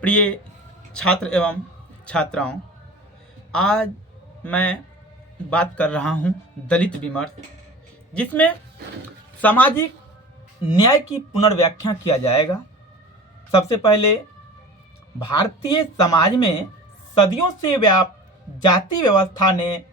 प्रिय छात्र एवं छात्राओं, आज मैं बात कर रहा हूं दलित विमर्श, जिसमें सामाजिक न्याय की पुनर्व्याख्या किया जाएगा। सबसे पहले भारतीय समाज में सदियों से व्याप्त जाति व्यवस्था ने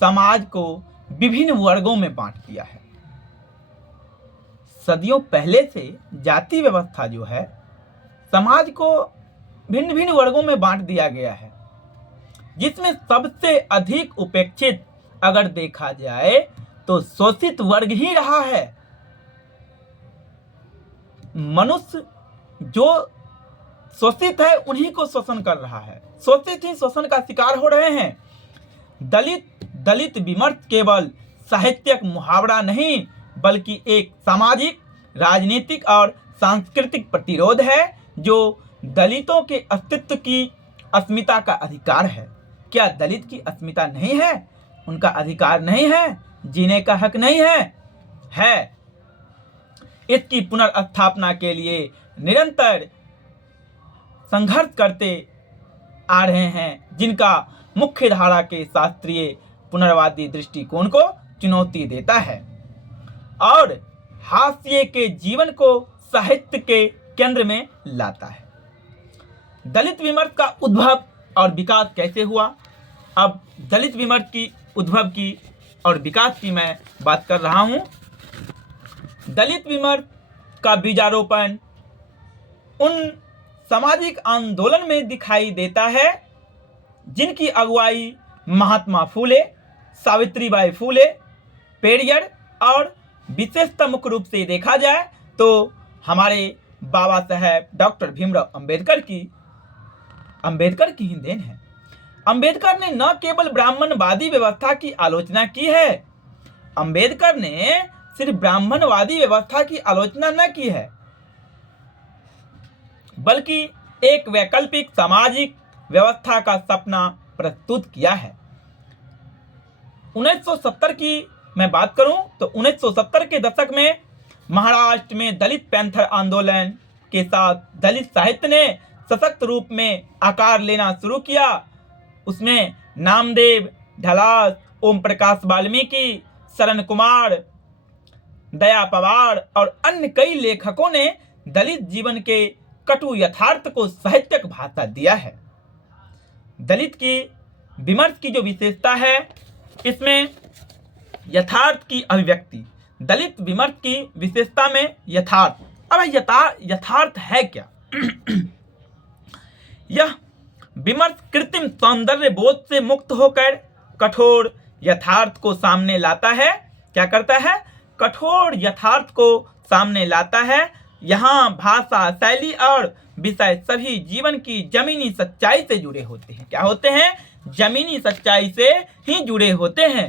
समाज को विभिन्न वर्गों में बांट दिया है। सदियों पहले से जाति व्यवस्था जो है समाज को भिन्न भिन्न वर्गों में बांट दिया गया है, जिसमें सबसे अधिक उपेक्षित अगर देखा जाए तो शोषित वर्ग ही रहा है। मनुष्य जो शोषित है उन्हीं को शोषण कर रहा है, शोषित ही शोषण का शिकार हो रहे हैं। दलित विमर्श केवल साहित्यिक मुहावरा नहीं बल्कि एक सामाजिक, राजनीतिक और सांस्कृतिक प्रतिरोध है जो दलितों के अस्तित्व की अस्मिता का अधिकार है। क्या दलित की अस्मिता नहीं है? उनका अधिकार नहीं है? जीने का हक नहीं है? इसकी पुनर्स्थापना के लिए निरंतर संघर्ष करते आ रहे हैं, जिनका मुख्य धारा के शास्त्रीय पुनर्वादी दृष्टिकोण को चुनौती देता है और हास्य के जीवन को साहित्य के केंद्र में लाता है। दलित विमर्श का उद्भव और विकास कैसे हुआ? अब दलित विमर्श की उद्भव की और विकास की मैं बात कर रहा हूं। दलित विमर्श का बीजारोपण उन सामाजिक आंदोलन में दिखाई देता है जिनकी अगुवाई महात्मा फूले, सावित्रीबाई फूले, पेरियर और विशेषतः मुख्य रूप से देखा जाए तो हमारे बाबा साहेब डॉक्टर भीमराव अंबेडकर की ही देन है। अंबेडकर ने न केवल ब्राह्मणवादी व्यवस्था की आलोचना की है, अंबेडकर ने सिर्फ ब्राह्मणवादी व्यवस्था की आलोचना न की है बल्कि एक वैकल्पिक सामाजिक व्यवस्था का सपना प्रस्तुत किया है। 1970 की मैं बात करूं तो 1970 के दशक में महाराष्ट्र में दलित पैंथर आंदोलन के साथ दलित साहित्य ने सशक्त रूप में आकार लेना शुरू किया। उसमें नामदेव, ढलास, ओम प्रकाश वाल्मीकि, शरण कुमार, दया पवार और अन्य कई लेखकों ने दलित जीवन के कटु यथार्थ को साहित्यिक भाषा दिया है। दलित की विमर्श की जो विशेषता है, इसमें यथार्थ की अभिव्यक्ति। दलित विमर्श की विशेषता में यथार्थ। अब यथार्थ है क्या? यह विमर्श कृत्रिम सौंदर्य बोध से मुक्त होकर कठोर यथार्थ को सामने लाता है। क्या करता है? कठोर यथार्थ को सामने लाता है। यहाँ भाषा, शैली और विषय सभी जीवन की जमीनी सच्चाई से जुड़े होते हैं। क्या होते हैं? जमीनी सच्चाई से ही जुड़े होते हैं।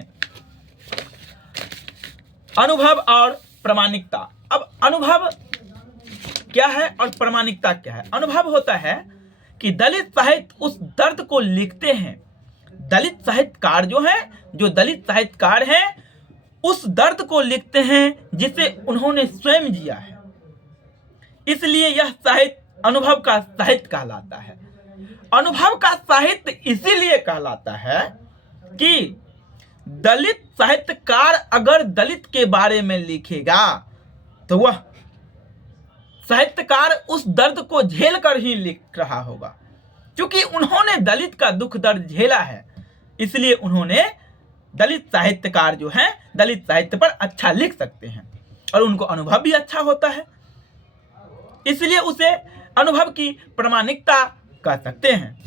अनुभव और प्रामाणिकता। अब अनुभव क्या है और प्रामाणिकता क्या है? अनुभव होता है कि दलित साहित्य उस दर्द को लिखते हैं। दलित साहित्यकार जो दलित साहित्यकार हैं उस दर्द को लिखते हैं जिसे उन्होंने स्वयं जिया है। इसलिए यह साहित्य अनुभव का साहित्य कहलाता है। अनुभव का साहित्य इसीलिए कहलाता है कि दलित साहित्यकार अगर दलित के बारे में लिखेगा तो वह साहित्यकार उस दर्द को झेल कर ही लिख रहा होगा, क्योंकि उन्होंने दलित का दुख दर्द झेला है। इसलिए उन्होंने दलित साहित्यकार जो हैं दलित साहित्य पर अच्छा लिख सकते हैं और उनको अनुभव भी अच्छा होता है, इसलिए उसे अनुभव की प्रामाणिकता कह सकते हैं।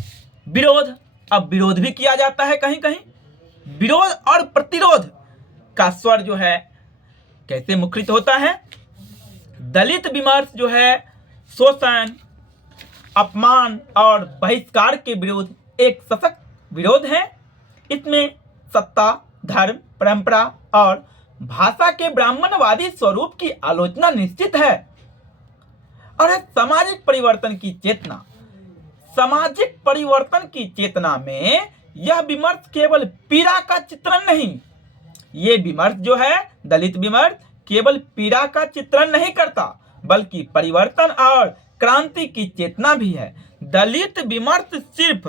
विरोध। अब विरोध भी किया जाता है कहीं कहीं। विरोध और प्रतिरोध का स्वर जो है कैसे मुखरित होता है? दलित विमर्श जो है शोषण, अपमान और बहिष्कार के विरोध एक सशक्त विरोध है। इसमें सत्ता, धर्म, परंपरा और भाषा के ब्राह्मणवादी स्वरूप की आलोचना निश्चित है। और सामाजिक परिवर्तन की चेतना। सामाजिक परिवर्तन की चेतना में यह विमर्श केवल पीड़ा का चित्रण नहीं, ये विमर्श जो है दलित विमर्श केवल पीड़ा का चित्रण नहीं करता बल्कि परिवर्तन और क्रांति की चेतना भी है। दलित विमर्श सिर्फ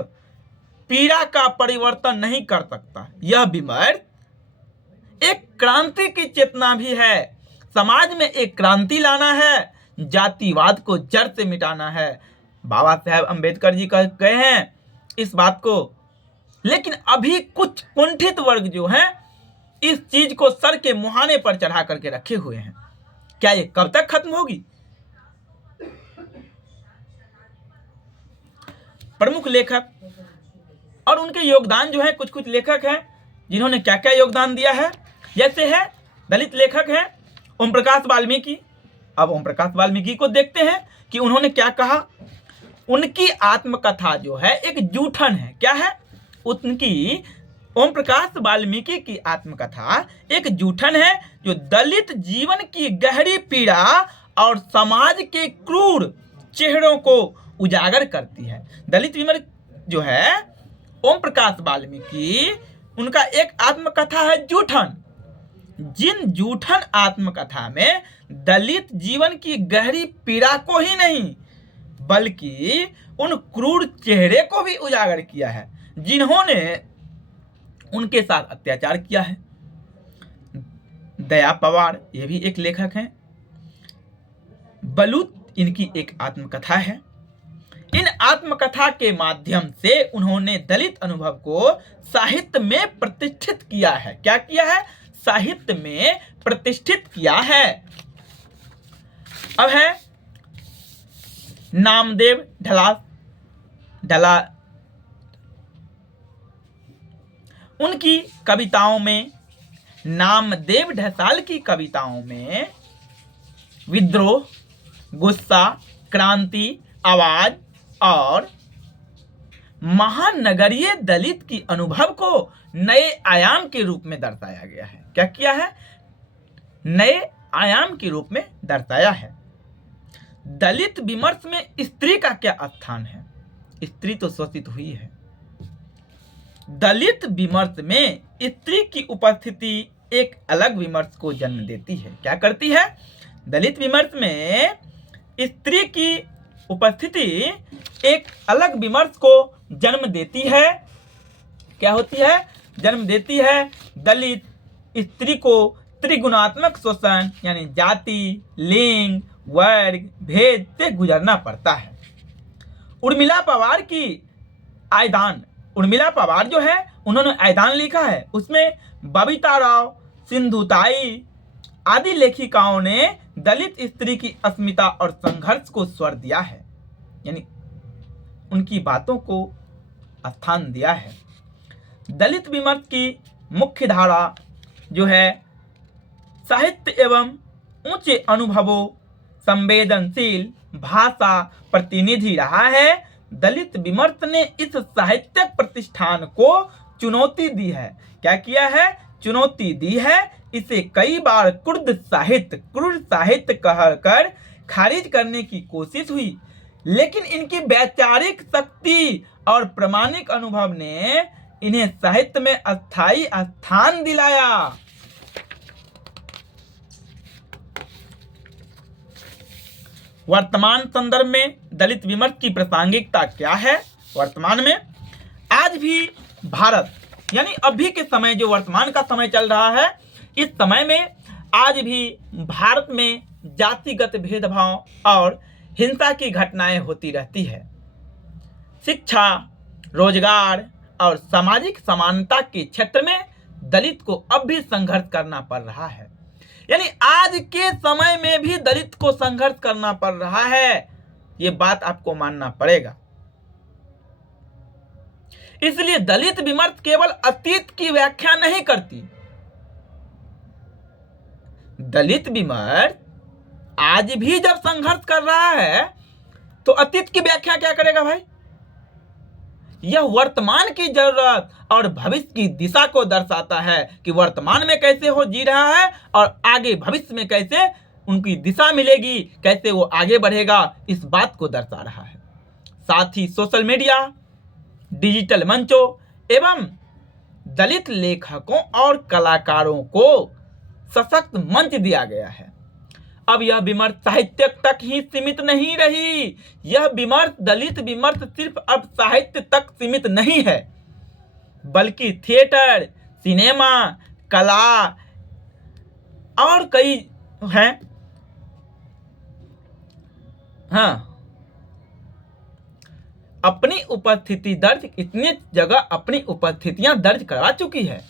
पीड़ा का परिवर्तन नहीं कर सकता, यह विमर्श एक क्रांति की चेतना भी है। समाज में एक क्रांति लाना है, जातिवाद को जड़ से मिटाना है। बाबा साहेब अम्बेडकर जी कहे हैं इस बात को। लेकिन अभी कुछ कुंठित वर्ग जो हैं इस चीज को सर के मुहाने पर चढ़ा करके रखे हुए हैं। क्या ये कब तक खत्म होगी? प्रमुख लेखक और उनके योगदान जो है, कुछ कुछ लेखक हैं जिन्होंने क्या क्या योगदान दिया है। जैसे है दलित लेखक हैं ओम प्रकाश वाल्मीकि। अब ओम प्रकाश वाल्मीकि को देखते हैं कि उन्होंने क्या कहा। उनकी आत्मकथा जो है एक जूठन है। क्या है? उनकी ओम प्रकाश वाल्मीकि की आत्मकथा एक जूठन है जो दलित जीवन की गहरी पीड़ा और समाज के क्रूर चेहरों को उजागर करती है। दलित विमर्श जो है ओम प्रकाश वाल्मीकि, उनका एक आत्मकथा है जूठन। जिन जूठन आत्मकथा में दलित जीवन की गहरी पीड़ा को ही नहीं बल्कि उन क्रूर चेहरे को भी उजागर किया है जिन्होंने उनके साथ अत्याचार किया है। दया पवार ये भी एक लेखक हैं। बलूत इनकी एक आत्मकथा है। इन आत्मकथा के माध्यम से उन्होंने दलित अनुभव को साहित्य में प्रतिष्ठित किया है। क्या किया है? साहित्य में प्रतिष्ठित किया है। अब है नामदेव ढला। उनकी कविताओं में, नामदेव ढसाल की कविताओं में विद्रोह, गुस्सा, क्रांति, आवाज और महानगरीय दलित की अनुभव को नए आयाम के रूप में दर्शाया गया है। क्या किया है? नए आयाम के रूप में दर्शाया है। दलित विमर्श में स्त्री का क्या स्थान है? स्त्री तो शोषित हुई है। दलित विमर्श में स्त्री की उपस्थिति एक अलग विमर्श को जन्म देती है। क्या करती है? दलित विमर्श में स्त्री की उपस्थिति एक अलग विमर्श को जन्म देती है। क्या होती है? जन्म देती है। दलित स्त्री को त्रिगुणात्मक शोषण यानी जाति, लिंग, वर्ग, भेद से गुजरना पड़ता है। उर्मिला पवार की आयदान, उर्मिला पवार जो है उन्होंने आयदान लिखा है। उसमें बबीता राव, सिंधुताई आदि लेखिकाओं ने दलित स्त्री की अस्मिता और संघर्ष को स्वर दिया है, यानी उनकी बातों को स्थान दिया है। दलित विमर्श की मुख्य धारा जो है साहित्य एवं ऊंचे अनुभवों, संवेदनशील भाषा प्रतिनिधि रहा है। दलित विमर्श ने इस साहित्यिक प्रतिष्ठान को चुनौती दी है। क्या किया है? चुनौती दी है। इसे कई बार क्रूर साहित्य कहकर खारिज करने की कोशिश हुई, लेकिन इनकी वैचारिक शक्ति और प्रामाणिक अनुभव ने इन्हें साहित्य में अस्थायी स्थान दिलाया। वर्तमान संदर्भ में दलित विमर्श की प्रासंगिकता क्या है? वर्तमान में आज भी भारत, यानी अभी के समय जो वर्तमान का समय चल रहा है, इस समय में आज भी भारत में जातिगत भेदभाव और हिंसा की घटनाएं होती रहती है। शिक्षा, रोजगार और सामाजिक समानता के क्षेत्र में दलित को अब भी संघर्ष करना पड़ रहा है। यानी आज के समय में भी दलित को संघर्ष करना पड़ रहा है, ये बात आपको मानना पड़ेगा। इसलिए दलित विमर्श केवल अतीत की व्याख्या नहीं करती। दलित विमर्श आज भी जब संघर्ष कर रहा है तो अतीत की व्याख्या क्या करेगा भाई? यह वर्तमान की जरूरत और भविष्य की दिशा को दर्शाता है कि वर्तमान में कैसे हो जी रहा है और आगे भविष्य में कैसे उनकी दिशा मिलेगी, कैसे वो आगे बढ़ेगा, इस बात को दर्शा रहा है। साथ ही सोशल मीडिया, डिजिटल मंचों एवं दलित लेखकों और कलाकारों को सशक्त मंच दिया गया है। अब यह विमर्श साहित्य तक ही सीमित नहीं रही। यह विमर्श, दलित विमर्श सिर्फ अब साहित्य तक सीमित नहीं है, बल्कि थिएटर, सिनेमा, कला और कई हैं, हाँ, अपनी उपस्थिति दर्ज, इतनी जगह अपनी उपस्थितियां दर्ज करवा चुकी है,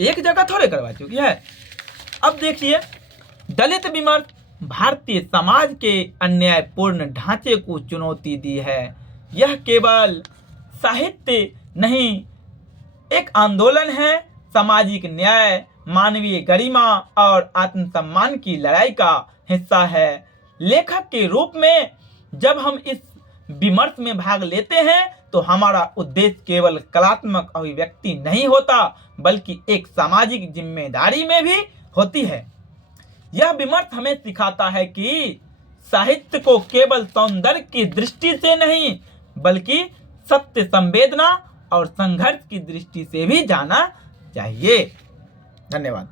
एक जगह थोड़े करवा चुकी है। अब देखिए, दलित विमर्श भारतीय समाज के अन्यायपूर्ण ढांचे को चुनौती दी है। यह केवल साहित्य नहीं, एक आंदोलन है, सामाजिक न्याय, मानवीय गरिमा और आत्मसम्मान की लड़ाई का हिस्सा है। लेखक के रूप में जब हम इस विमर्श में भाग लेते हैं तो हमारा उद्देश्य केवल कलात्मक अभिव्यक्ति नहीं होता, बल्कि एक सामाजिक जिम्मेदारी में भी होती है। यह विमर्श हमें सिखाता है कि साहित्य को केवल सौंदर्य की दृष्टि से नहीं, बल्कि सत्य, संवेदना और संघर्ष की दृष्टि से भी जाना चाहिए। धन्यवाद।